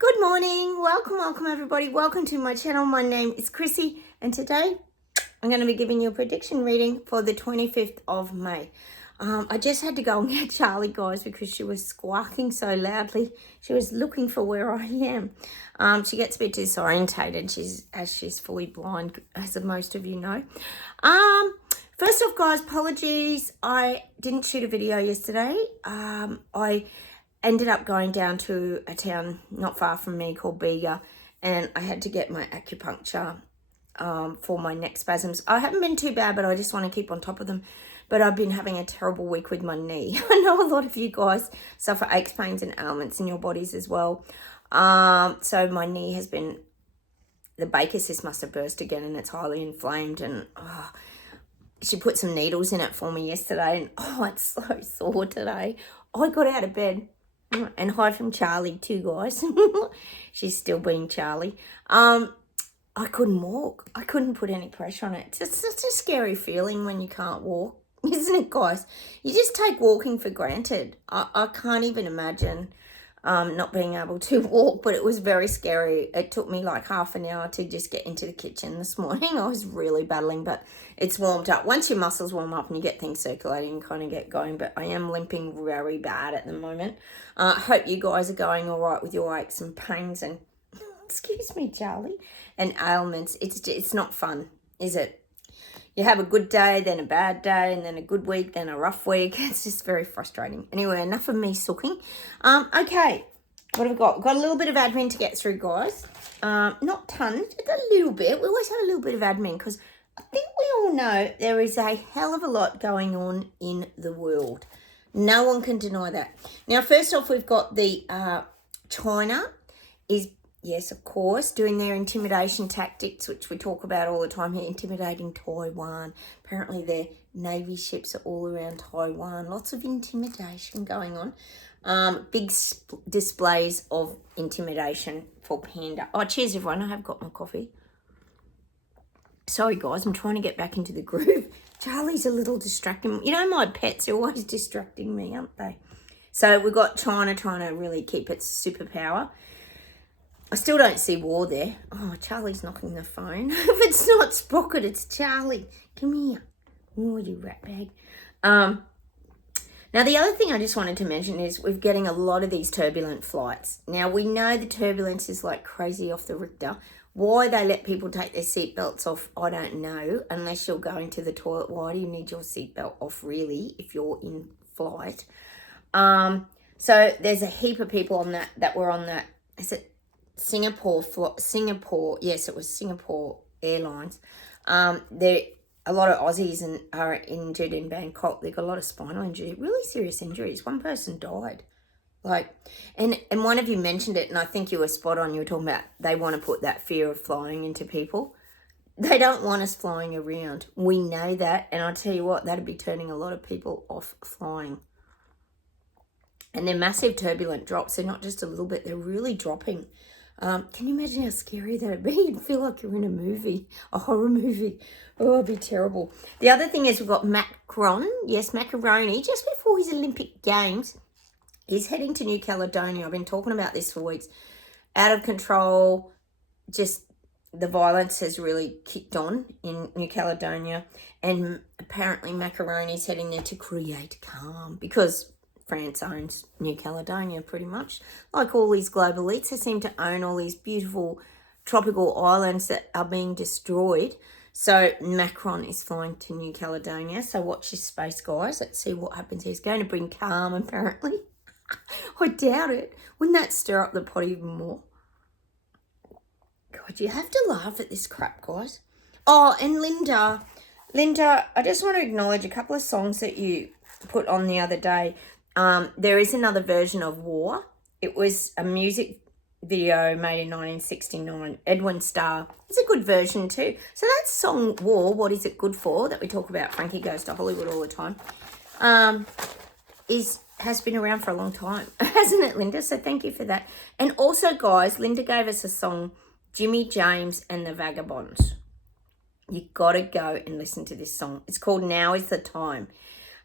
Good morning, welcome everybody, welcome to my channel. My name is Chrissy and today I'm going to be giving you a prediction reading for the 25th of May. I just had to go and get Charlie, guys, because she was squawking so loudly. She was looking for where I am. She gets a bit disorientated. She's fully blind, as most of you know. First off, guys, apologies. I didn't shoot a video yesterday. I ended up going down to a town not far from me called Bega, and I had to get my acupuncture for my neck spasms. I haven't been too bad, but I just want to keep on top of them. But I've been having a terrible week with my knee. I know a lot of you guys suffer aches, pains, and ailments in your bodies as well. So my knee has been, the Baker cyst must have burst again, and it's highly inflamed. And she put some needles in it for me yesterday, and it's so sore today. I got out of bed. And hi from Charlie too, guys. She's still being Charlie. I couldn't walk. I couldn't put any pressure on it. It's such a scary feeling when you can't walk, isn't it, guys? You just take walking for granted. I can't even imagine not being able to walk, but it was very scary. It took me like half an hour to just get into the kitchen this morning. I was really battling, but it's warmed up. Once your muscles warm up and you get things circulating, you kind of get going, but I am limping very bad at the moment. I hope you guys are going all right with your aches and pains and, excuse me, Charlie, and ailments. It's not fun, is it? You have a good day, then a bad day, and then a good week, then a rough week. It's just very frustrating. Anyway, enough of me sooking. Okay, what have we got? We've got a little bit of admin to get through, guys. Not tons, just a little bit. We always have a little bit of admin because I think we all know there is a hell of a lot going on in the world. No one can deny that. Now, first off, we've got the China is, yes, of course, doing their intimidation tactics, which we talk about all the time here, intimidating Taiwan. Apparently their Navy ships are all around Taiwan. Lots of intimidation going on. Big displays of intimidation for Panda. Oh, cheers, everyone. I have got my coffee. Sorry, guys. I'm trying to get back into the groove. Charlie's a little distracting. You know, my pets are always distracting me, aren't they? So we've got China trying to really keep its superpower. I still don't see war there. Oh, Charlie's knocking the phone. If it's not Sprocket, it's Charlie. Come here. Oh, you rat bag. Now, the other thing I just wanted to mention is we're getting a lot of these turbulent flights. Now, we know the turbulence is like crazy off the Richter. Why they let people take their seatbelts off, I don't know. Unless you're going to the toilet, why do you need your seatbelt off, really, if you're in flight? So there's a heap of people on that were on that. Is it Singapore, yes, it was Singapore Airlines. There a lot of Aussies are injured in Bangkok. They got a lot of spinal injury, really serious injuries. One person died. And one of you mentioned it, and I think you were spot on. You were talking about they want to put that fear of flying into people. They don't want us flying around. We know that, and I tell you what, that'd be turning a lot of people off flying. And they're massive turbulent drops. They're not just a little bit, they're really dropping. Can you imagine how scary that would be? You'd feel like you're in a movie, a horror movie. Oh, it'd be terrible. The other thing is we've got Macron, yes, Macaroni, just before his Olympic Games. He's heading to New Caledonia. I've been talking about this for weeks. Out of control, just the violence has really kicked on in New Caledonia. And apparently Macaroni's heading there to create calm because France owns New Caledonia pretty much. Like all these global elites, they seem to own all these beautiful tropical islands that are being destroyed. So Macron is flying to New Caledonia. So watch this space, guys. Let's see what happens. He's going to bring calm, apparently. I doubt it. Wouldn't that stir up the pot even more? God, you have to laugh at this crap, guys. Oh, and Linda, I just want to acknowledge a couple of songs that you put on the other day. There is another version of War. It was a music video made in 1969. Edwin Starr. It's a good version too. So that song War, What Is It Good For, that we talk about, Frankie Goes to Hollywood all the time, has been around for a long time, hasn't it, Linda? So thank you for that. And also, guys, Linda gave us a song, Jimmy James and the Vagabonds. You got to go and listen to this song. It's called Now Is the Time.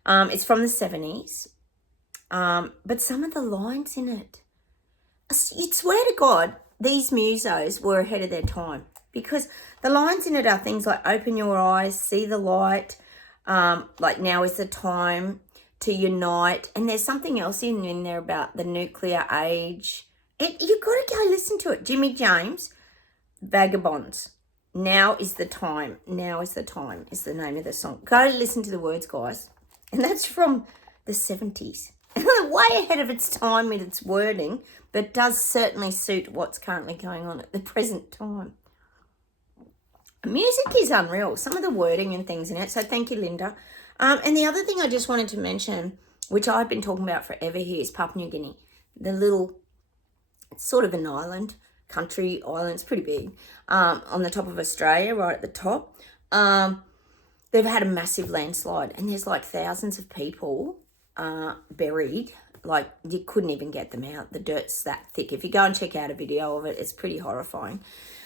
It's from the 70s. But some of the lines in it, you'd swear to God, these musos were ahead of their time, because the lines in it are things like open your eyes, see the light, like now is the time to unite. And there's something else in there about the nuclear age. You've got to go listen to it. Jimmy James, Vagabonds. Now is the time. Now is the time is the name of the song. Go listen to the words, guys. And that's from the 70s. Way ahead of its time with its wording, but does certainly suit what's currently going on at the present time. Music is unreal. Some of the wording and things in it. So thank you, Linda. And the other thing I just wanted to mention, which I've been talking about forever here, is Papua New Guinea. The little, it's sort of an island, country island. It's pretty big. On the top of Australia, right at the top. They've had a massive landslide, and there's like thousands of people buried. Like, you couldn't even get them out. The dirt's that thick. If you go and check out a video of it, it's pretty horrifying.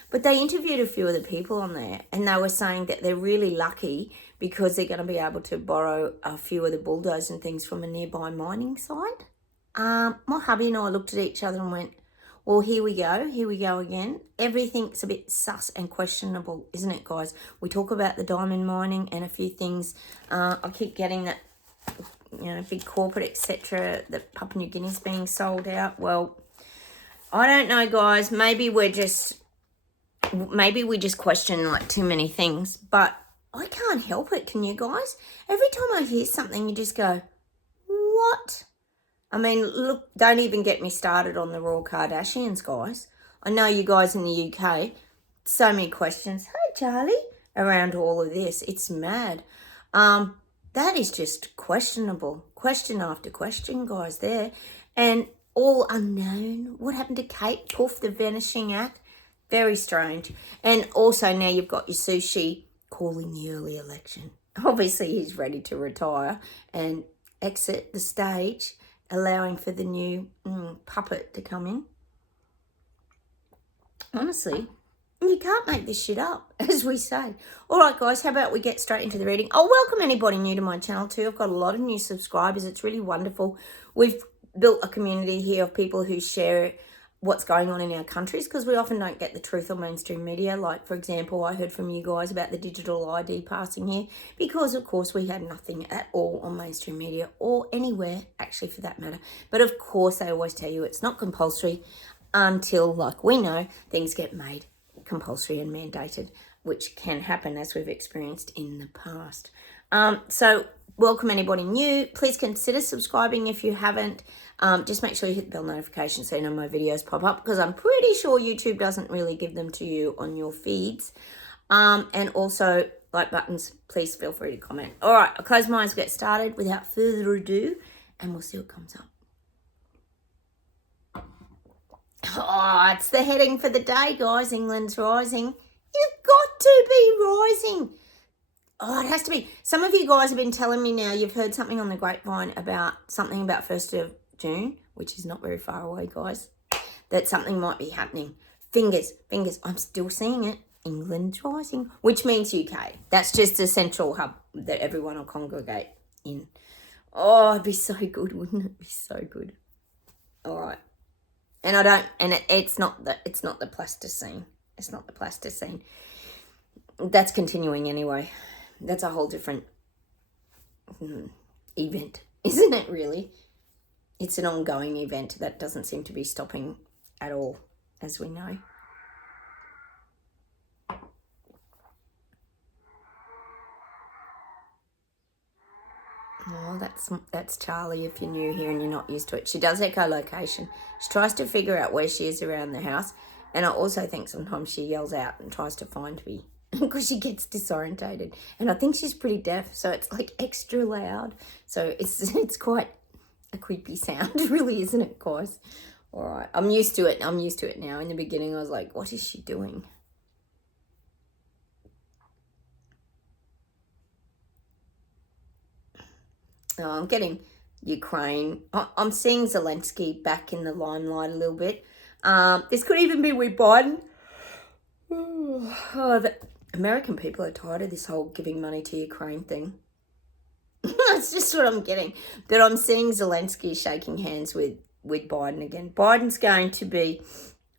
But they interviewed a few of the people on there, and they were saying that they're really lucky because they're going to be able to borrow a few of the bulldozers and things from a nearby mining site. My hubby and I looked at each other and went, well, here we go again. Everything's a bit sus and questionable, isn't it, guys? We talk about the diamond mining and a few things. I keep getting that, big corporate, etc., that Papua New Guinea's being sold out. Well, I don't know, guys. Maybe we just question like too many things, but I can't help it. Can you guys? Every time I hear something, you just go, what? I mean, look, don't even get me started on the Royal Kardashians, guys. I know you guys in the UK, so many questions. Hey, Charlie, around all of this. It's mad. That is just questionable. Question after question, guys, there. And all unknown. What happened to Kate? Poof, the Vanishing Act. Very strange. And also now you've got your Sushi calling the early election. Obviously, he's ready to retire and exit the stage, allowing for the new puppet to come in. Honestly, you can't make this shit up, as we say. All right, guys, how about we get straight into the reading? I'll welcome anybody new to my channel too. I've got a lot of new subscribers. It's really wonderful. We've built a community here of people who share what's going on in our countries, because we often don't get the truth on mainstream media. Like, for example, I heard from you guys about the digital ID passing here, because of course we had nothing at all on mainstream media or anywhere actually for that matter. But of course they always tell you it's not compulsory until, like we know, things get made compulsory and mandated, which can happen as we've experienced in the past. So welcome anybody new. Please consider subscribing if you haven't. Just make sure you hit the bell notification so you know my videos pop up, because I'm pretty sure YouTube doesn't really give them to you on your feeds. And also, like buttons, please feel free to comment. All right, I'll close my eyes, get started without further ado, and we'll see what comes up. Oh, it's the heading for the day, guys. England's rising. You've got to be rising. Oh, it has to be. Some of you guys have been telling me now you've heard something on the grapevine about something about 1st of June, which is not very far away, guys, that something might be happening. Fingers. I'm still seeing it. England's rising, which means UK. That's just a central hub that everyone will congregate in. Oh, it'd be so good, wouldn't it? Be so good. All right. And it's not the plasticine. It's not the plasticine. That's continuing anyway. That's a whole different event, isn't it, really? It's an ongoing event that doesn't seem to be stopping at all, as we know. Oh, that's Charlie if you're new here and you're not used to it. She does echolocation. She tries to figure out where she is around the house. And I also think sometimes she yells out and tries to find me because she gets disorientated. And I think she's pretty deaf, so it's like extra loud. So it's quite a creepy sound, really, isn't it, guys? All right, I'm used to it. I'm used to it now. In the beginning, I was like, what is she doing? Oh, I'm getting Ukraine. I'm seeing Zelensky back in the limelight a little bit. This could even be with Biden. Oh, the American people are tired of this whole giving money to Ukraine thing. That's just what I'm getting. But I'm seeing Zelensky shaking hands with with Biden again. Biden's going to be,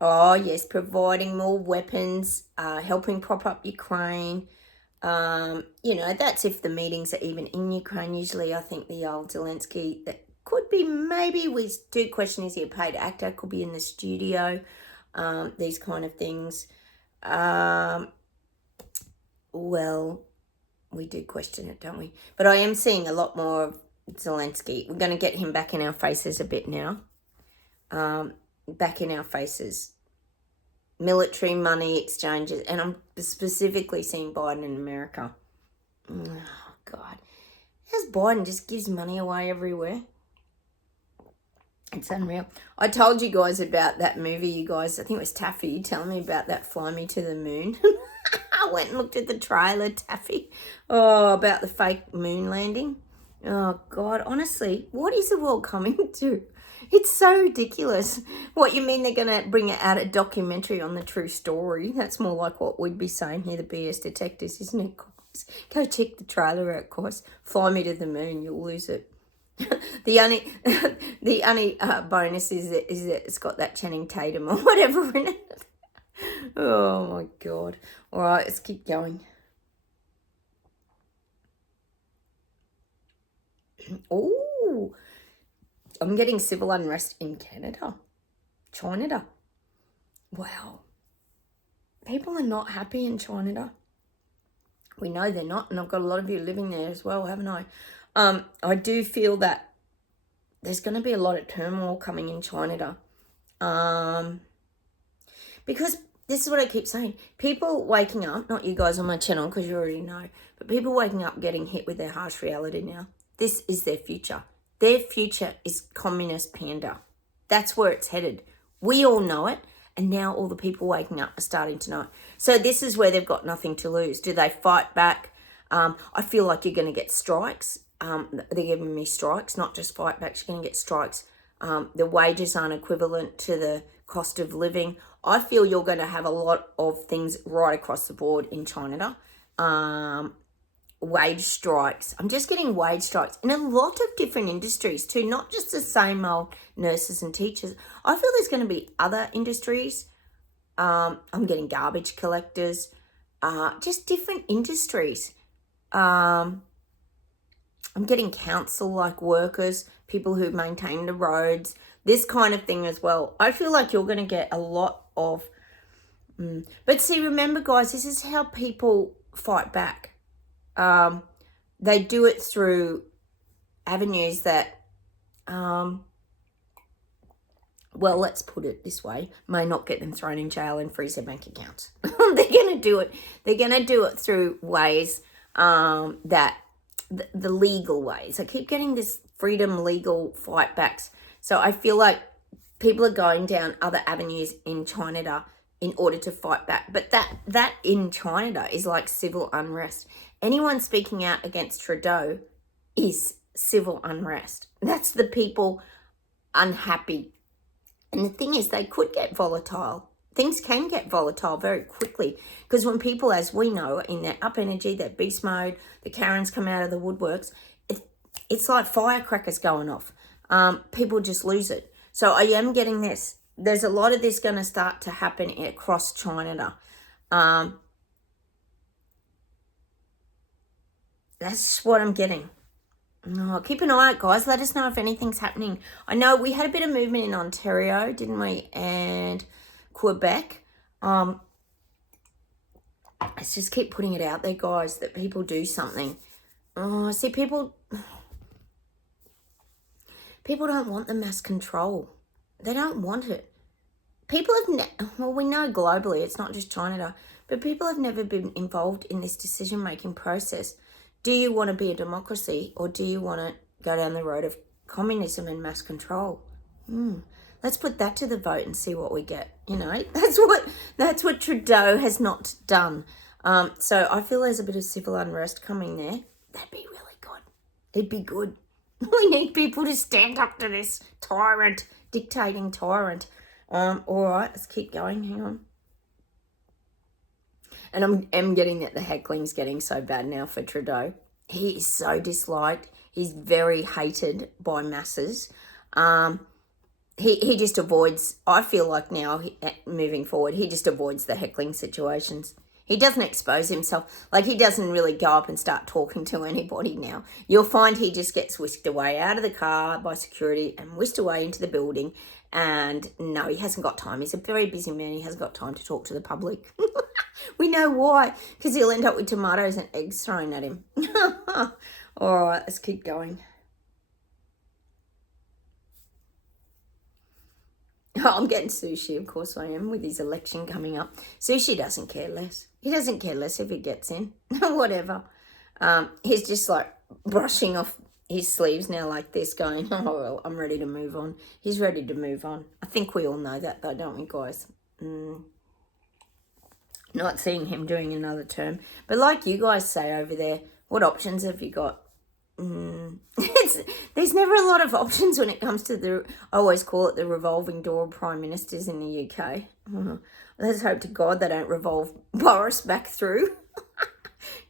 oh yes, providing more weapons, helping prop up Ukraine. You know, that's if the meetings are even in Ukraine. Usually I think the old Zelensky, that could be, maybe we do question, is he a paid actor? Could be in the studio, these kind of things. Well, we do question it, don't we? But I am seeing a lot more of Zelensky. We're going to get him back in our faces a bit now. Back in our faces. Military money exchanges. And I'm specifically seeing Biden in America. Oh, God. How's Biden just gives money away everywhere? It's unreal. I told you guys about that movie, you guys. I think it was Taffy telling me about that Fly Me to the Moon. I went and looked at the trailer, Taffy. Oh, about the fake moon landing. Oh, God. Honestly, what is the world coming to? It's so ridiculous. What, you mean they're going to bring out a documentary on the true story? That's more like what we'd be saying here, the BS detectives, isn't it, guys? Go check the trailer out, guys. Fly Me to the Moon. You'll lose it. the only bonus is that it's got that Channing Tatum or whatever in it. Oh my God. All right, let's keep going. Oh, I'm getting civil unrest in Canada. China. Wow. People are not happy in China. We know they're not, and I've got a lot of you living there as well, haven't I? I do feel that there's going to be a lot of turmoil coming in China. Because this is what I keep saying. People waking up, not you guys on my channel because you already know, but people waking up getting hit with their harsh reality now. This is their future. Their future is communist panda. That's where it's headed. We all know it, and now all the people waking up are starting to know it. So this is where they've got nothing to lose. Do they fight back? I feel like you're going to get strikes. They're giving me strikes, not just fight backs. You're going to get strikes. The wages aren't equivalent to the cost of living. I feel you're going to have a lot of things right across the board in China. Wage strikes. I'm just getting wage strikes in a lot of different industries too, not just the same old nurses and teachers. I feel there's going to be other industries. I'm getting garbage collectors, just different industries. I'm getting council-like workers, people who maintain the roads, this kind of thing as well. I feel like you're going to get a lot of... But see, remember, guys, this is how people fight back. They do it through avenues that, well, let's put it this way, may not get them thrown in jail and freeze their bank accounts. They're going to do it. They're going to do it through ways that... The legal ways. I keep getting this freedom legal fight backs. So I feel like people are going down other avenues in China in order to fight back. But that in China is like civil unrest. Anyone speaking out against Trudeau is civil unrest. That's the people unhappy. And the thing is, they could get volatile. Things can get volatile very quickly because when people, as we know, in their up energy, their beast mode, the Karens come out of the woodworks, it's like firecrackers going off. People just lose it. So I am getting this. There's a lot of this going to start to happen across China. That's what I'm getting. Oh, keep an eye out, guys. Let us know if anything's happening. I know we had a bit of movement in Ontario, didn't we? And Quebec. Let's just keep putting it out there, guys, that people do something. Oh, see, people don't want the mass control. They don't want it. People have, well, we know globally, it's not just China, but people have never been involved in this decision-making process. Do you want to be a democracy or do you want to go down the road of communism and mass control? Let's put that to the vote and see what we get. You know, that's what Trudeau has not done. So I feel there's a bit of civil unrest coming there. That'd be really good. It'd be good. We need people to stand up to this tyrant, dictating tyrant. All right, let's keep going. Hang on. And I'm getting that the heckling's getting so bad now for Trudeau. He is so disliked. He's very hated by masses. he just avoids, I feel like now, moving forward, he just avoids the heckling situations. He doesn't expose himself. Like, he doesn't really go up and start talking to anybody now. You'll find he just gets whisked away out of the car by security and whisked away into the building. And no, he hasn't got time. He's a very busy man. He hasn't got time to talk to the public. We know why. Because he'll end up with tomatoes and eggs thrown at him. All right, let's keep going. Oh, I'm getting Sushi, of course I am, with his election coming up. Sushi doesn't care less. He doesn't care less if he gets in. Whatever. He's just like brushing off his sleeves now like this, going, oh, well, I'm ready to move on. He's ready to move on. I think we all know that though, don't we, guys? Not seeing him doing another term. But like you guys say over there, what options have you got? There's never a lot of options when it comes to I always call it the revolving door of prime ministers in the UK. Let's hope to God they don't revolve Boris back through.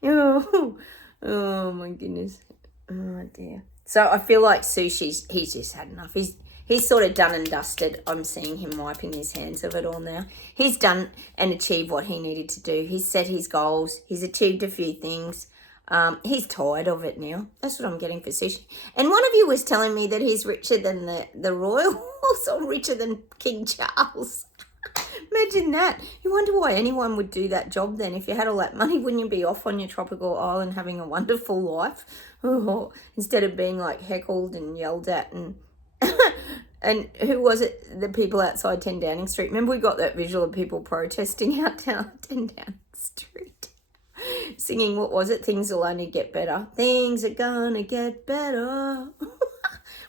Oh my goodness. Oh dear. So I feel like he's just had enough. He's sort of done and dusted. I'm seeing him wiping his hands of it all now. He's done and achieved what he needed to do. He's set his goals. He's achieved a few things. He's tired of it now. That's what I'm getting for Sushi. And one of you was telling me that he's richer than the royals, or richer than King Charles. Imagine that. You wonder why anyone would do that job then. If you had all that money, wouldn't you be off on your tropical island having a wonderful life? Oh, instead of being like heckled and yelled at and... And who was it? The people outside 10 Downing Street. Remember we got that visual of people protesting out down 10 Downing Street? Singing, what was it? Things will only get better. Things are gonna get better.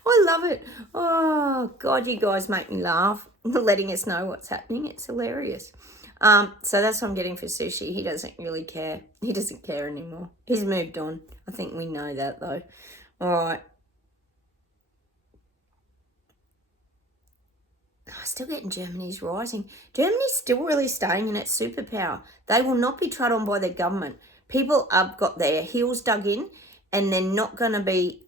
I love it. Oh, God, you guys make me laugh. Letting us know what's happening. It's hilarious. So that's what I'm getting for Sushi. He doesn't really care. He doesn't care anymore. He's moved on. I think we know that, though. All right. Still getting Germany's rising. Germany's still really staying in its superpower. They will not be trod on by the government. People have got their heels dug in and they're not going to be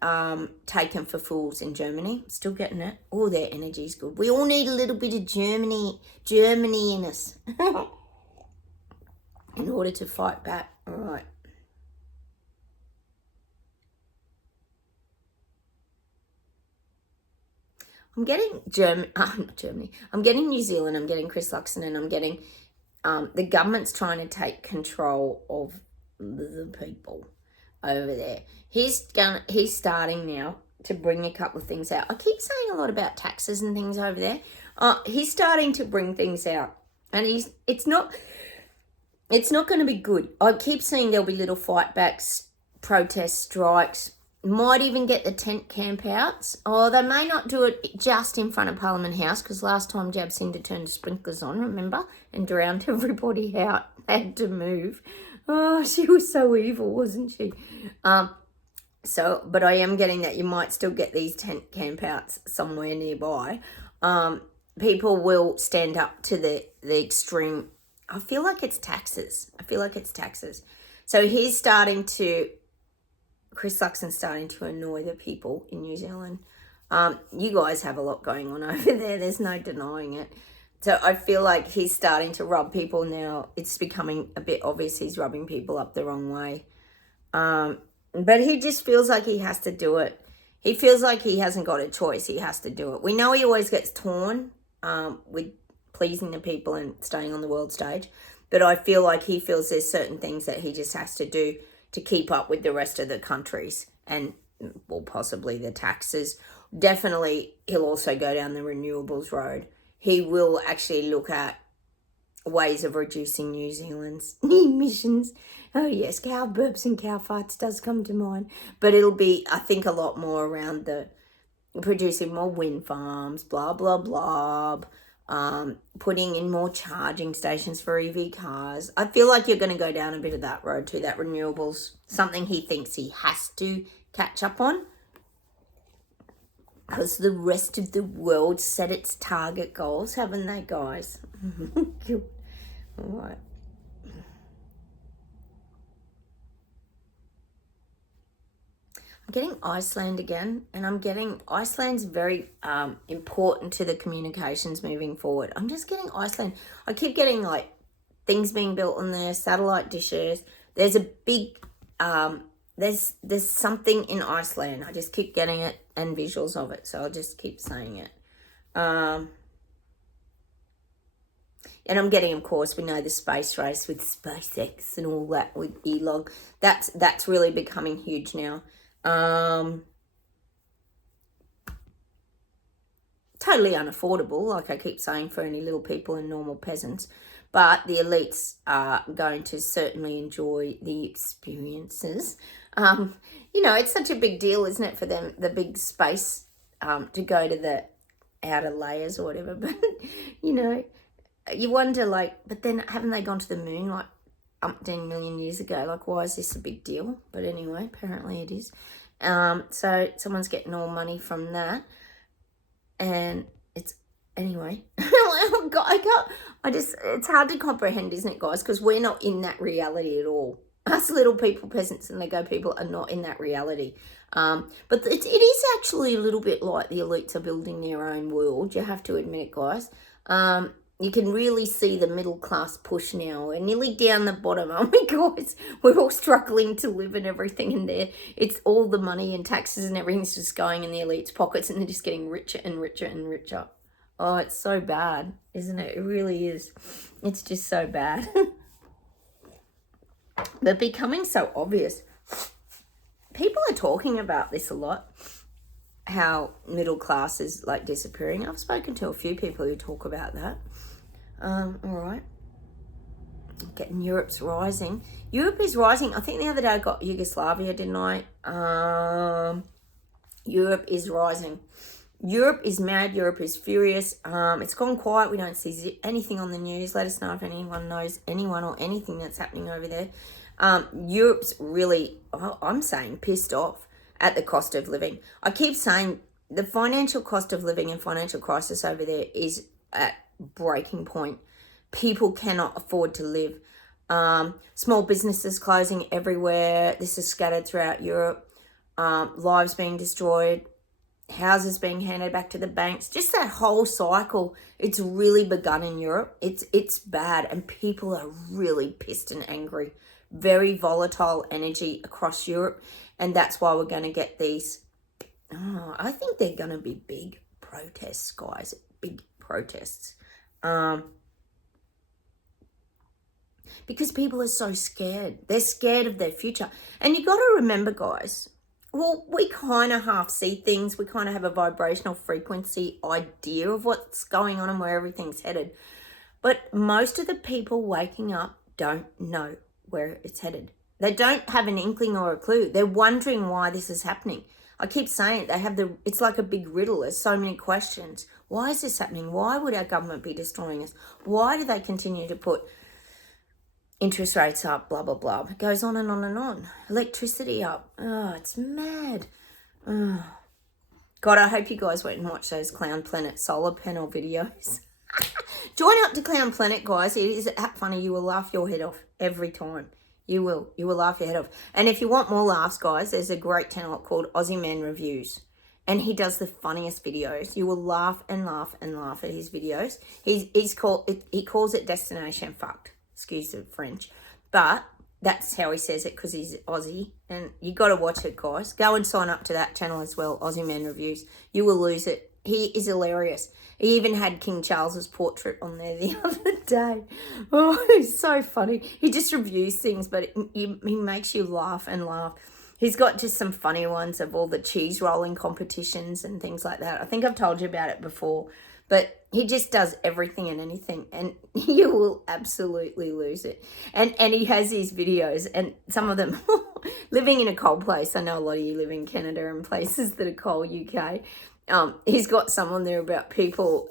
taken for fools in Germany. Still getting it. Oh, their energy's good. We all need a little bit of Germany in us in order to fight back. All right. I'm getting not Germany. I'm getting New Zealand. I'm getting Chris Luxon, and I'm getting the government's trying to take control of the people over there. He's starting now to bring a couple of things out. I keep saying a lot about taxes and things over there. He's starting to bring things out, and it's not going to be good. I keep seeing there'll be little fight backs, protests, strikes. Might even get the tent camp outs. Oh, they may not do it just in front of Parliament House, because last time Jab Cinda turned the sprinklers on, remember? And drowned everybody out. They had to move. Oh, she was so evil, wasn't she? But I am getting that you might still get these tent camp outs somewhere nearby. People will stand up to the extreme. I feel like it's taxes. So he's starting to... Chris Luxon's starting to annoy the people in New Zealand. You guys have a lot going on over there. There's no denying it. So I feel like he's starting to rub people now. It's becoming a bit obvious he's rubbing people up the wrong way. But he just feels like he has to do it. He feels like he hasn't got a choice. He has to do it. We know he always gets torn with pleasing the people and staying on the world stage. But I feel like he feels there's certain things that he just has to do to keep up with the rest of the countries and, well, possibly the taxes. Definitely, he'll also go down the renewables road. He will actually look at ways of reducing New Zealand's emissions. Oh, yes, cow burps and cow farts does come to mind. But it'll be, I think, a lot more around the producing more wind farms, blah, blah, blah. Putting in more charging stations for EV cars. I feel like you're going to go down a bit of that road too, that renewables, something he thinks he has to catch up on because the rest of the world set its target goals, haven't they, guys? All right. getting Iceland again, and I'm getting Iceland's very important to the communications moving forward. I'm just getting Iceland. I keep getting like things being built on there, satellite dishes. There's a big there's something in Iceland. I just keep getting it and visuals of it, so I'll just keep saying it. And I'm getting, of course, we know the space race with SpaceX and all that with Elon. That's really becoming huge now. Totally unaffordable, like I keep saying, for any little people and normal peasants. But the elites are going to certainly enjoy the experiences. You know, it's such a big deal, isn't it, for them, the big space, to go to the outer layers or whatever. But, you know, you wonder, like, but then haven't they gone to the moon like umpteen million years ago? Like, why is this a big deal? But anyway, apparently it is. So someone's getting all money from that. And it's, anyway, it's hard to comprehend, isn't it, guys? Because we're not in that reality at all. Us little people, peasants and Lego people are not in that reality. But it is actually a little bit like the elites are building their own world. You have to admit it, guys. You can really see the middle class push now. We're nearly down the bottom, aren't we, guys? We're all struggling to live and everything in there. It's all the money and taxes and everything's just going in the elites' pockets, and they're just getting richer and richer and richer. Oh, it's so bad, isn't it? It really is. It's just so bad. But becoming so obvious. People are talking about this a lot, how middle class is like disappearing. I've spoken to a few people who talk about that. All right. Getting Europe's rising. Europe is rising. I think the other day I got Yugoslavia, didn't I? Europe is rising. Europe is mad. Europe is furious. It's gone quiet. We don't see anything on the news. Let us know if anyone knows anyone or anything that's happening over there. Europe's really, I'm saying, pissed off at the cost of living. I keep saying the financial cost of living and financial crisis over there is at breaking point. People cannot afford to live. Small businesses closing everywhere. This is scattered throughout Europe. Lives being destroyed. Houses being handed back to the banks. Just that whole cycle. It's really begun in Europe. It's bad, and people are really pissed and angry. Very volatile energy across Europe, and that's why we're going to get these. I think they're going to be big protests, guys. Big protests. Because people are so scared. They're scared of their future. And you got to remember, guys, well, we kind of half see things. We kind of have a vibrational frequency idea of what's going on and where everything's headed. But most of the people waking up don't know where it's headed. They don't have an inkling or a clue. They're wondering why this is happening. I keep saying it, it's like a big riddle. There's so many questions. Why is this happening? Why would our government be destroying us? Why do they continue to put interest rates up, blah, blah, blah. It goes on and on and on. Electricity up. Oh, it's mad. Oh. God, I hope you guys went and watched those Clown Planet solar panel videos. Join up to Clown Planet, guys. It is that funny. You will laugh your head off every time. You will. You will laugh your head off. And if you want more laughs, guys, there's a great channel called Aussie Man Reviews. And he does the funniest videos. You will laugh and laugh and laugh at his videos. He calls it Destination Fucked. Excuse the French. But that's how he says it, because he's Aussie. And you got to watch it, guys. Go and sign up to that channel as well, Aussie Man Reviews. You will lose it. He is hilarious. He even had King Charles's portrait on there the other day. Oh, he's so funny. He just reviews things, but he makes you laugh and laugh. He's got just some funny ones of all the cheese rolling competitions and things like that. I think I've told you about it before. But he just does everything and anything, and you will absolutely lose it. And he has these videos, and some of them, living in a cold place. I know a lot of you live in Canada and places that are cold, UK. He's got some on there about people,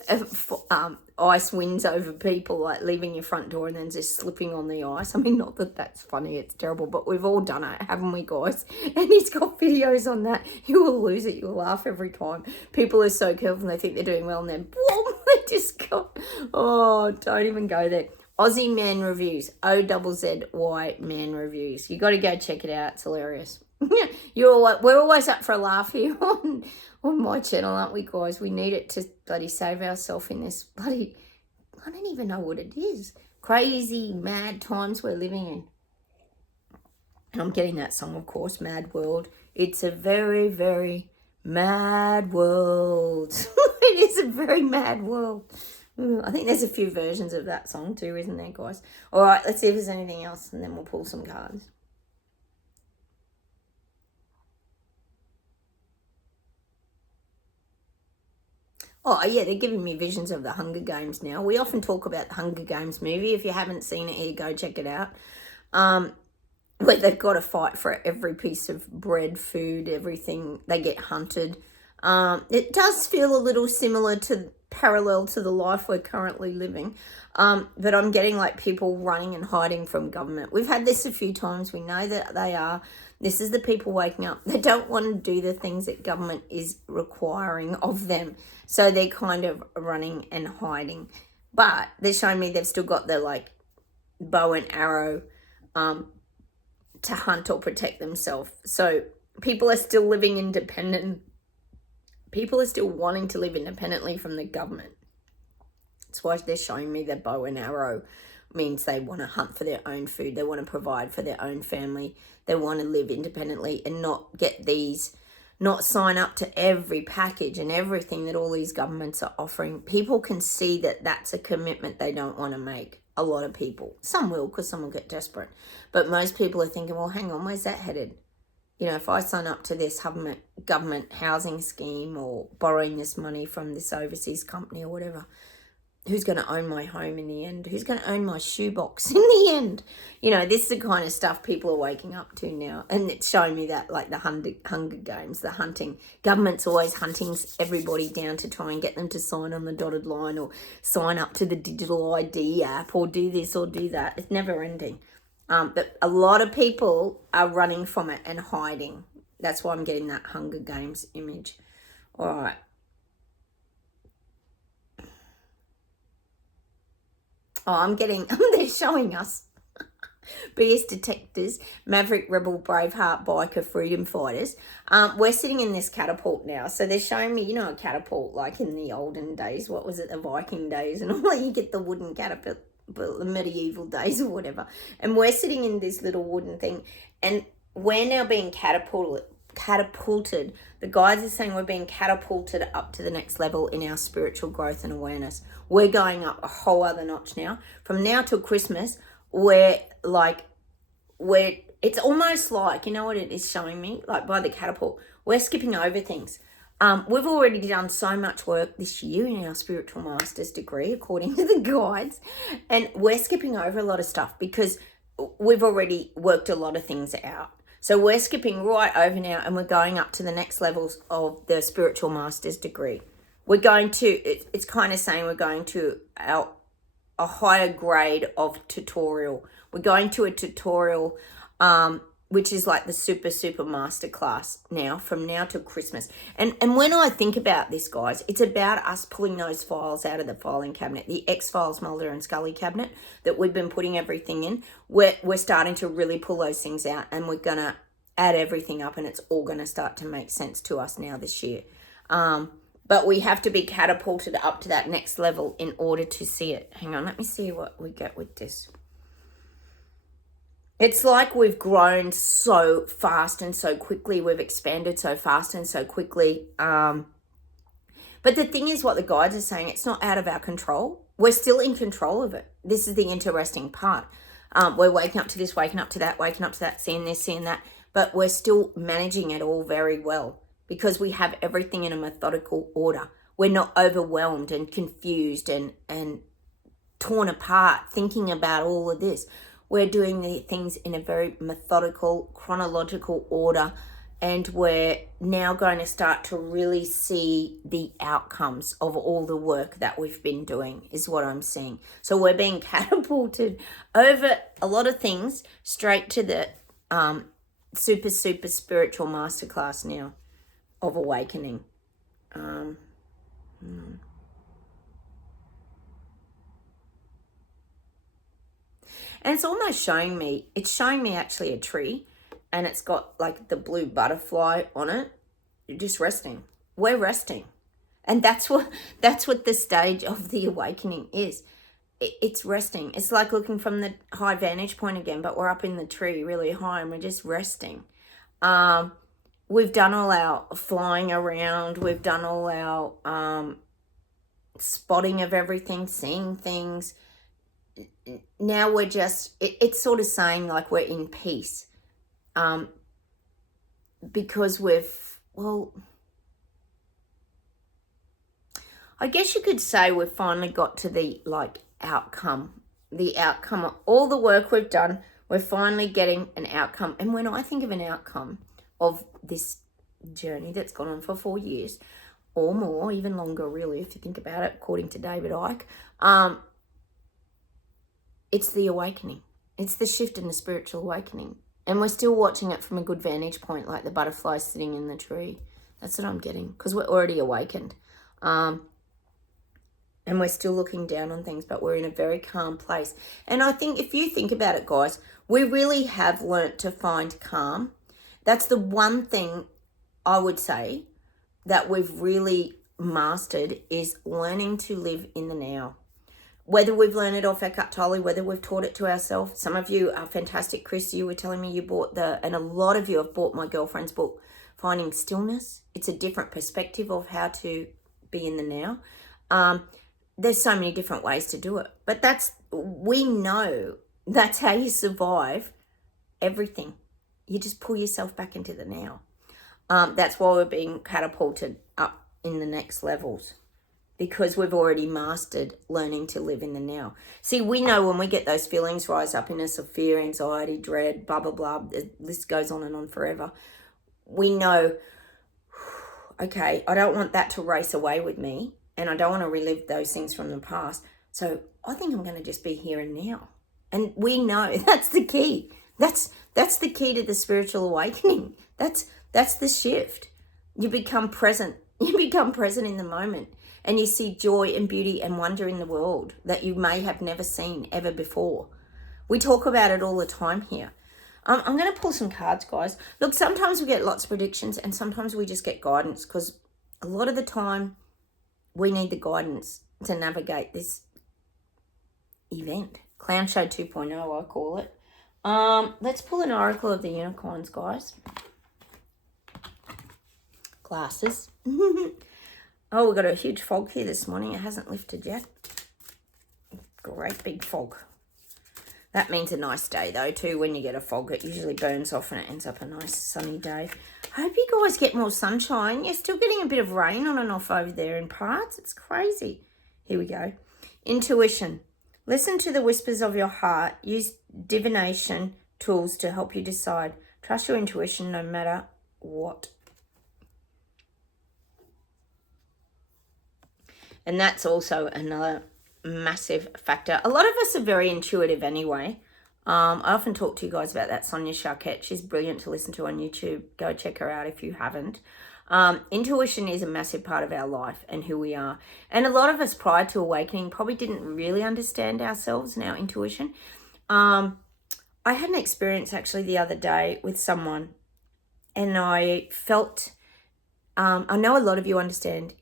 ice winds over people, like leaving your front door and then just slipping on the ice. I mean, not that that's funny, it's terrible, but we've all done it, haven't we, guys? And he's got videos on that. You will lose it. You'll laugh every time. People are so careful and they think they're doing well, and then boom, they just go, oh, don't even go there. Aussie Man Reviews, OZZY Man Reviews. You got to go check it out. It's hilarious. We're always up for a laugh here on my channel, aren't we, guys? We need it to bloody save ourselves in this bloody, I don't even know what it is. Crazy, mad times we're living in. And I'm getting that song, of course, Mad World. It's a very, very mad world. It is a very mad world. I think there's a few versions of that song too, isn't there, guys? All right, let's see if there's anything else, and then we'll pull some cards. Oh, yeah, they're giving me visions of the Hunger Games now. We often talk about the Hunger Games movie. If you haven't seen it here, go check it out. Where they've got to fight for every piece of bread, food, everything. They get hunted. It does feel a little similar to, parallel to the life we're currently living. But I'm getting like people running and hiding from government. We've had this a few times. We know that they are. This is the people waking up. They don't want to do the things that government is requiring of them. So they're kind of running and hiding. But they're showing me they've still got their like bow and arrow to hunt or protect themselves. So people are still living independent. People are still wanting to live independently from the government. That's why they're showing me their bow and arrow. Means they want to hunt for their own food. They want to provide for their own family. They want to live independently and not get these, not sign up to every package and everything that all these governments are offering. People can see that that's a commitment they don't want to make. A lot of people. Some will, because some will get desperate. But most people are thinking, well, hang on, where's that headed? You know, if I sign up to this government housing scheme or borrowing this money from this overseas company or whatever, who's going to own my home in the end? Who's going to own my shoebox in the end? You know, this is the kind of stuff people are waking up to now. And it's showing me that, like the Hunger Games, the hunting. Government's always hunting everybody down to try and get them to sign on the dotted line or sign up to the digital ID app or do this or do that. It's never ending. But a lot of people are running from it and hiding. That's why I'm getting that Hunger Games image. All right. Oh, they're showing us BS detectors, maverick, rebel, braveheart, biker, freedom fighters. We're sitting in this catapult now. So they're showing me, you know, a catapult like in the olden days. What was it, the Viking days? And all you get the wooden catapult, the medieval days or whatever. And we're sitting in this little wooden thing. And we're now being catapulted. The guides are saying we're being catapulted up to the next level in our spiritual growth and awareness. We're going up a whole other notch now. From now till Christmas, it's almost like, you know what it is showing me? Like by the catapult, we're skipping over things. We've already done so much work this year in our spiritual master's degree, according to the guides. And we're skipping over a lot of stuff because we've already worked a lot of things out. So we're skipping right over now and we're going up to the next levels of the spiritual master's degree. We're going to, it's kind of saying we're going to a higher grade of tutorial. We're going to a tutorial, which is like the super master class now, from now till Christmas. And when I think about this, guys, it's about us pulling those files out of the filing cabinet, the X-Files, Mulder and Scully cabinet that we've been putting everything in. We're starting to really pull those things out and we're going to add everything up and it's all going to start to make sense to us now this year. But we have to be catapulted up to that next level in order to see it. Hang on, let me see what we get with this. It's like we've grown so fast and so quickly. We've expanded so fast and so quickly. But the thing is, what the guides are saying, it's not out of our control. We're still in control of it. This is the interesting part. We're waking up to this, waking up to that, seeing this, seeing that. But we're still managing it all very well because we have everything in a methodical order. We're not overwhelmed and confused and torn apart thinking about all of this. We're doing the things in a very methodical, chronological order, and we're now going to start to really see the outcomes of all the work that we've been doing, is what I'm seeing. So we're being catapulted over a lot of things straight to the super spiritual masterclass now of awakening. And it's almost showing me, actually a tree. and it's got like the blue butterfly on it. You're just resting. We're resting. And that's what the stage of the awakening is. It's resting. It's like looking from the high vantage point again, but we're up in the tree really high and we're just resting. We've done all our flying around. We've done all our spotting of everything, seeing things. Now we're just, it's sort of saying like we're in peace. Because I guess you could say we've finally got to the outcome of all the work we've done. We're finally getting an outcome. And when I think of an outcome of this journey that's gone on for 4 years or more, even longer really, if you think about it, according to David Icke, it's the awakening. It's the shift in the spiritual awakening. And we're still watching it from a good vantage point, like the butterfly sitting in the tree. That's what I'm getting, because we're already awakened. And we're still looking down on things, but we're in a very calm place. And I think if you think about it, guys, we really have learnt to find calm. That's the one thing I would say that we've really mastered, is learning to live in the now. Whether we've learned it off Eckhart Tolle, whether we've taught it to ourselves. Some of you are fantastic. Chris, you were telling me you bought and a lot of you have bought my girlfriend's book, Finding Stillness. It's a different perspective of how to be in the now. There's so many different ways to do it. But we know that's how you survive everything. You just pull yourself back into the now. That's why we're being catapulted up in the next levels, because we've already mastered learning to live in the now. See, we know when we get those feelings rise up in us of fear, anxiety, dread, blah, blah, blah, the list goes on and on forever. We know, okay, I don't want that to race away with me, and I don't want to relive those things from the past. So I think I'm going to just be here and now. And we know that's the key. That's the key to the spiritual awakening. That's the shift. You become present. You become present in the moment. And you see joy and beauty and wonder in the world that you may have never seen ever before. We talk about it all the time here. I'm going to pull some cards, guys. Look, sometimes we get lots of predictions and sometimes we just get guidance, because a lot of the time we need the guidance to navigate this event. Clown Show 2.0, I call it. Let's pull an Oracle of the Unicorns, guys. Glasses. Oh, we've got a huge fog here this morning. It hasn't lifted yet. Great big fog. That means a nice day, though, too. When you get a fog, it usually burns off and it ends up a nice sunny day. Hope you guys get more sunshine. You're still getting a bit of rain on and off over there in parts. It's crazy. Here we go. Intuition. Listen to the whispers of your heart. Use divination tools to help you decide. Trust your intuition no matter what. And that's also another massive factor. A lot of us are very intuitive anyway. I often talk to you guys about that. Sonia Charquette. She's brilliant to listen to on YouTube. Go check her out if you haven't. Intuition is a massive part of our life and who we are. And a lot of us prior to awakening probably didn't really understand ourselves and our intuition. I had an experience actually the other day with someone, and I felt, I know a lot of you understand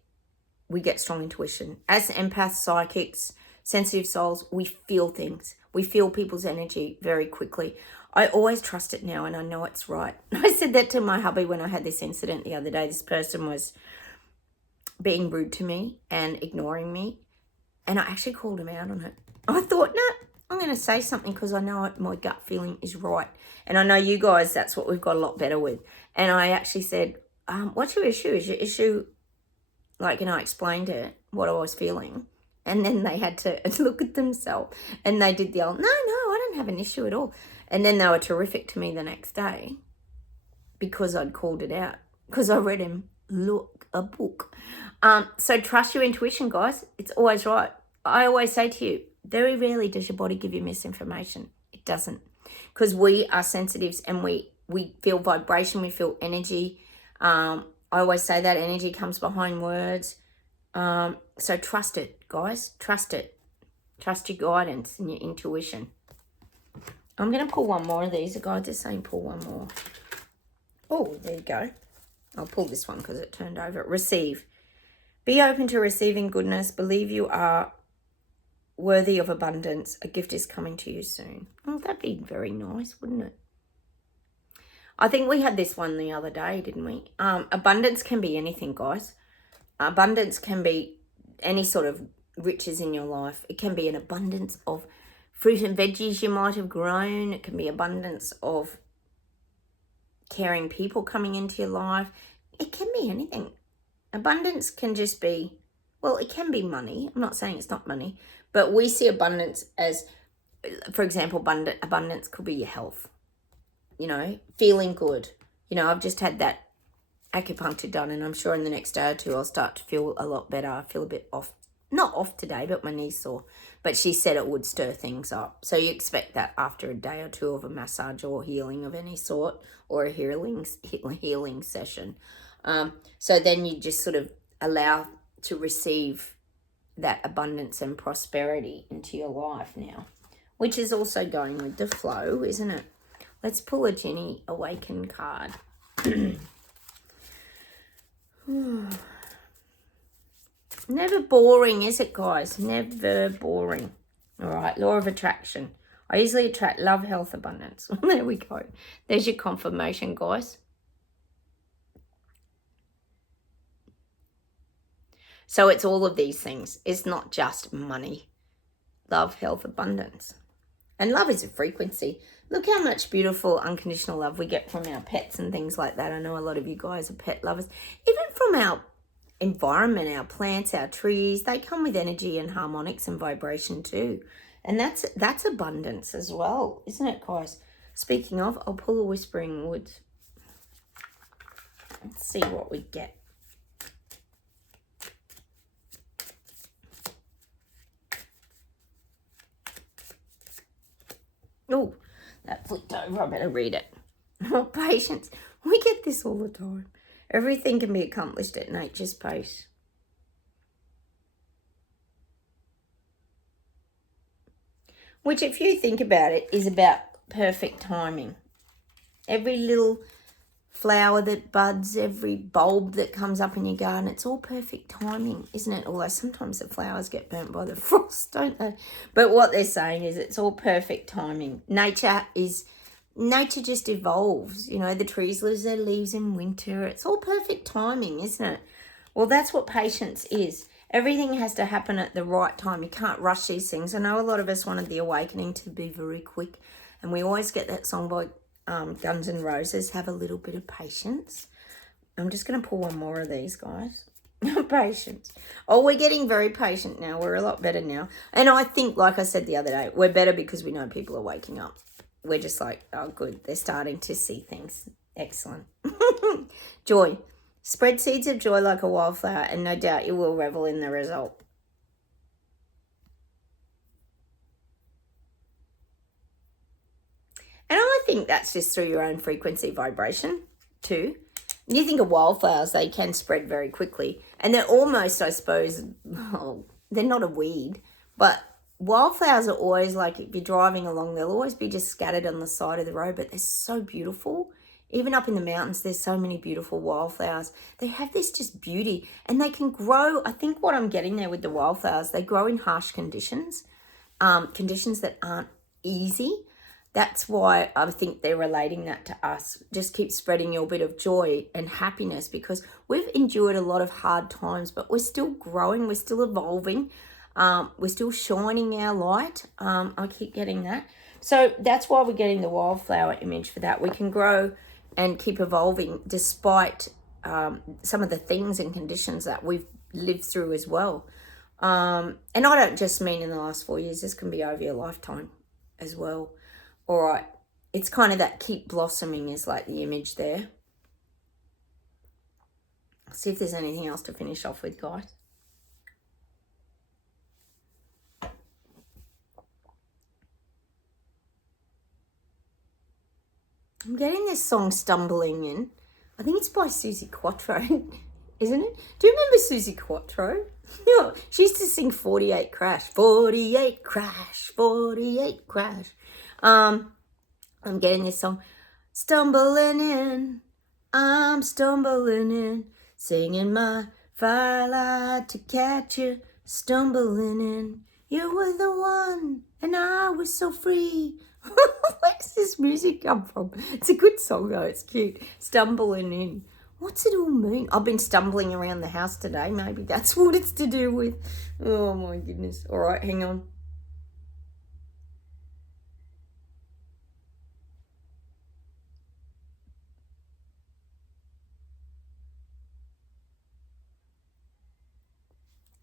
we get strong intuition. As empaths, psychics, sensitive souls, we feel things. We feel people's energy very quickly. I always trust it now, and I know it's right. I said that to my hubby when I had this incident the other day. This person was being rude to me and ignoring me, and I actually called him out on it. I thought, no, I'm going to say something because I know my gut feeling is right. And I know you guys, that's what we've got a lot better with. And I actually said, what's your issue? Is your issue... I explained it, what I was feeling. And then they had to look at themselves. And they did the old, no, I don't have an issue at all. And then they were terrific to me the next day because I'd called it out. Because I read him, a book. So trust your intuition, guys. It's always right. I always say to you, very rarely does your body give you misinformation. It doesn't. Because we are sensitives and we feel vibration, we feel energy. I always say that energy comes behind words. So trust it, guys. Trust it. Trust your guidance and your intuition. I'm going to pull one more of these. The guides are saying pull one more. Oh, there you go. I'll pull this one because it turned over. Receive. Be open to receiving goodness. Believe you are worthy of abundance. A gift is coming to you soon. Oh, that'd be very nice, wouldn't it? I think we had this one the other day, didn't we? Abundance can be anything, guys. Abundance can be any sort of riches in your life. It can be an abundance of fruit and veggies you might have grown. It can be abundance of caring people coming into your life. It can be anything. Abundance can just be, well, it can be money. I'm not saying it's not money, but we see abundance as, for example, abundance could be your health. You know, feeling good. You know, I've just had that acupuncture done, and I'm sure in the next day or two I'll start to feel a lot better. I feel a bit off, not off today, but my knee's sore. But she said it would stir things up. So you expect that after a day or two of a massage or healing of any sort, or a healing session. So then you just sort of allow to receive that abundance and prosperity into your life now, which is also going with the flow, isn't it? Let's pull a Jenny Awaken card. Never boring, is it, guys? Never boring. All right, law of attraction. I easily attract love, health, abundance. There we go. There's your confirmation, guys. So it's all of these things. It's not just money. Love, health, abundance. And love is a frequency. Look how much beautiful unconditional love we get from our pets and things like that. I know a lot of you guys are pet lovers. Even from our environment, our plants, our trees, they come with energy and harmonics and vibration too. And that's abundance as well, isn't it, guys? Speaking of, I'll pull a Whispering Woods. Let's see what we get. Oh, that flipped over. I better read it. Oh, patience. We get this all the time. Everything can be accomplished at nature's pace. Which, if you think about it, is about perfect timing. Every little flower that buds, every bulb that comes up in your garden, it's all perfect timing, isn't it? Although sometimes the flowers get burnt by the frost, don't they? But what they're saying is it's all perfect timing. Nature just evolves. You know, the trees lose their leaves in winter. It's all perfect timing, isn't it? Well, that's what patience is. Everything has to happen at the right time. You can't rush these things. I know a lot of us wanted the awakening to be very quick, and we always get that song by Guns N' Roses, have a little bit of patience. I'm just going to pull one more of these, guys. Patience. Oh, we're getting very patient now. We're a lot better now. And I think, like I said the other day, we're better because we know people are waking up. We're just like, oh, good. They're starting to see things. Excellent. Joy. Spread seeds of joy like a wildflower, and no doubt you will revel in the result. And I think that's just through your own frequency vibration too. You think of wildflowers, they can spread very quickly. And they're almost, I suppose, well, they're not a weed, but wildflowers are always like, if you're driving along, they'll always be just scattered on the side of the road, but they're so beautiful. Even up in the mountains, there's so many beautiful wildflowers. They have this just beauty, and they can grow. I think what I'm getting there with the wildflowers, they grow in harsh conditions, conditions that aren't easy. That's why I think they're relating that to us. Just keep spreading your bit of joy and happiness, because we've endured a lot of hard times, but we're still growing. We're still evolving. We're still shining our light. I keep getting that. So that's why we're getting the wildflower image for that. We can grow and keep evolving despite some of the things and conditions that we've lived through as well. And I don't just mean in the last 4 years. This can be over your lifetime as well. All right. It's kind of that keep blossoming is like the image there. See if there's anything else to finish off with, guys. I'm getting this song Stumbling In. I think it's by Susie Quattro, isn't it? Do you remember Susie Quattro? No, she used to sing 48 Crash. 48 Crash, 48 Crash. I'm getting this song, Stumbling In, I'm stumbling in, singing my firelight to catch you, stumbling in. You were the one, and I was so free. Where does this music come from? It's a good song though, it's cute. Stumbling in. What's it all mean? I've been stumbling around the house today. Maybe that's what it's to do with. Oh my goodness. All right, hang on.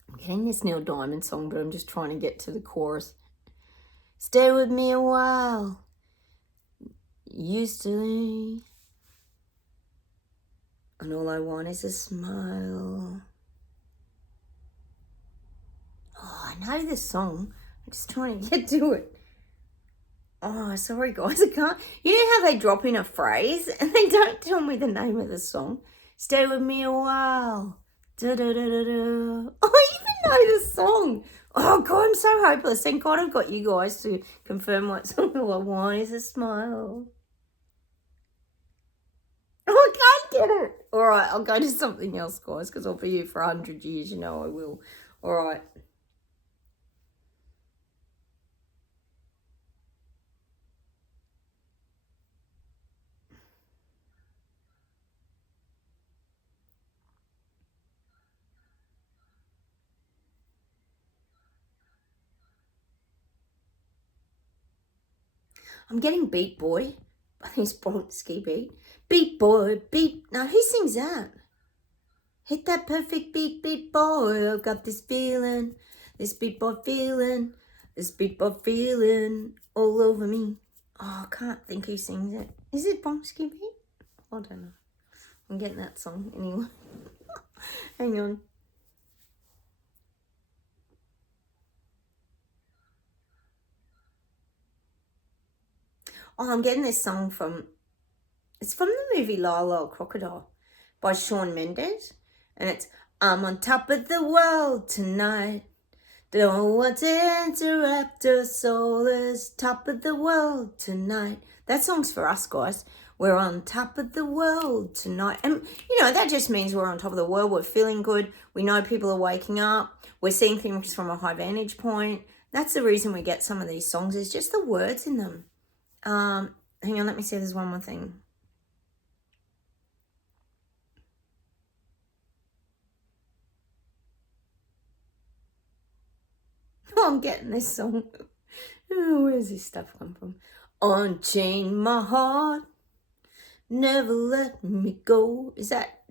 I'm getting this Neil Diamond song, but I'm just trying to get to the chorus. Stay with me a while. Used to leave. And all I want is a smile. Oh, I know this song. I'm just trying to get to it. Oh, sorry guys, I can't. You know how they drop in a phrase and they don't tell me the name of the song? Stay with me a while. Da da da da da. Oh, I even know the song. Oh God, I'm so hopeless. Thank God I've got you guys to confirm what song all I want is a smile. Oh, I can't get it. All right, I'll go to something else, guys, because I'll be here for 100 years. You know I will. All right. I'm getting Beat Boy. I think it's Bronski Beat. Beat Boy, beat. Now, who sings that? Hit that perfect beat, beat boy. I've got this feeling. This beat boy feeling. This beat boy feeling all over me. Oh, I can't think who sings it. Is it Bronski Beat? I don't know. I'm getting that song anyway. Hang on. Oh, I'm getting this song from, it's from the movie Lilo Crocodile by Shawn Mendes. And it's, I'm on top of the world tonight. Don't want to interrupt us, soulless top of the world tonight. That song's for us, guys. We're on top of the world tonight. And, you know, that just means we're on top of the world. We're feeling good. We know people are waking up. We're seeing things from a high vantage point. That's the reason we get some of these songs. It's just the words in them. Hang on, let me see if there's one more thing. Oh, I'm getting this song. Oh, where's this stuff come from? Unchain my heart, never let me go. Is that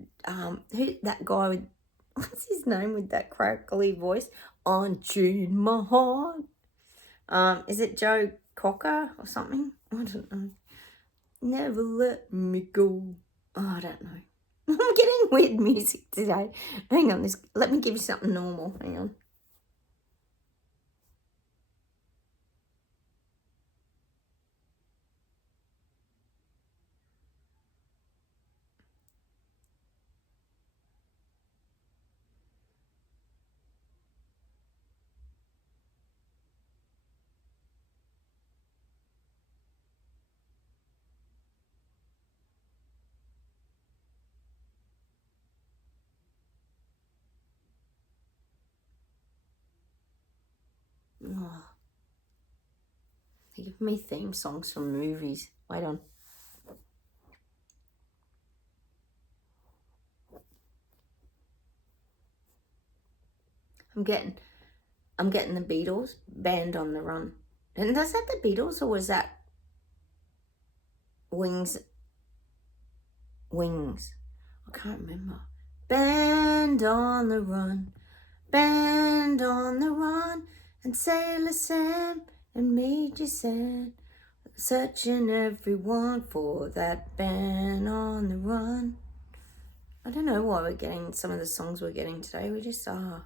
who that guy with what's his name with that crackly voice? Unchain my heart. Is it Joe Cocker or something? I don't know. Never let me go. Oh, I don't know. I'm getting weird music today. Hang on, let me give you something normal. Hang on. Oh, they give me theme songs from movies. Wait on. I'm getting the Beatles, Band on the Run. And is that the Beatles or was that Wings? Wings. I can't remember. Band on the Run, Band on the Run, and Sailor Sam and Major Sam, searching everyone for that band on the run. I don't know why we're getting some of the songs we're getting today. We just are.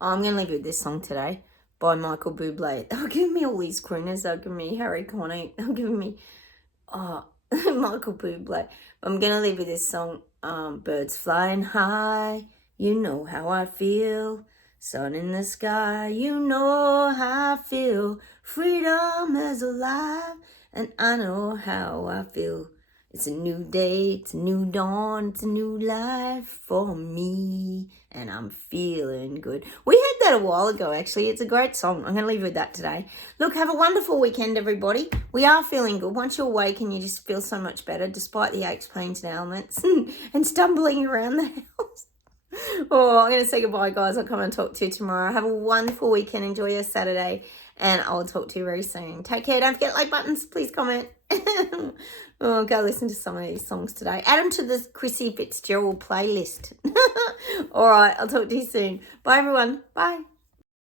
I'm going to leave you with this song today by Michael Bublé. They're giving me all these crooners. They're giving me Harry Connick. They're giving me Michael Bublé. I'm going to leave you with this song, Birds Flying High. You know how I feel. Sun in the sky. You know how I feel. Freedom is alive. And I know how I feel. It's a new day, it's a new dawn, it's a new life for me, and I'm feeling good. We had that a while ago, actually. It's a great song. I'm going to leave you with that today. Look, have a wonderful weekend, everybody. We are feeling good. Once you're awake and you just feel so much better, despite the aches, pains, and ailments, and stumbling around the house. Oh, I'm going to say goodbye, guys. I'll come and talk to you tomorrow. Have a wonderful weekend. Enjoy your Saturday, and I'll talk to you very soon. Take care. Don't forget like buttons. Please comment. Oh, go listen to some of these songs today. Add them to the Chrissy Fitzgerald playlist. All right, I'll talk to you soon. Bye, everyone. Bye.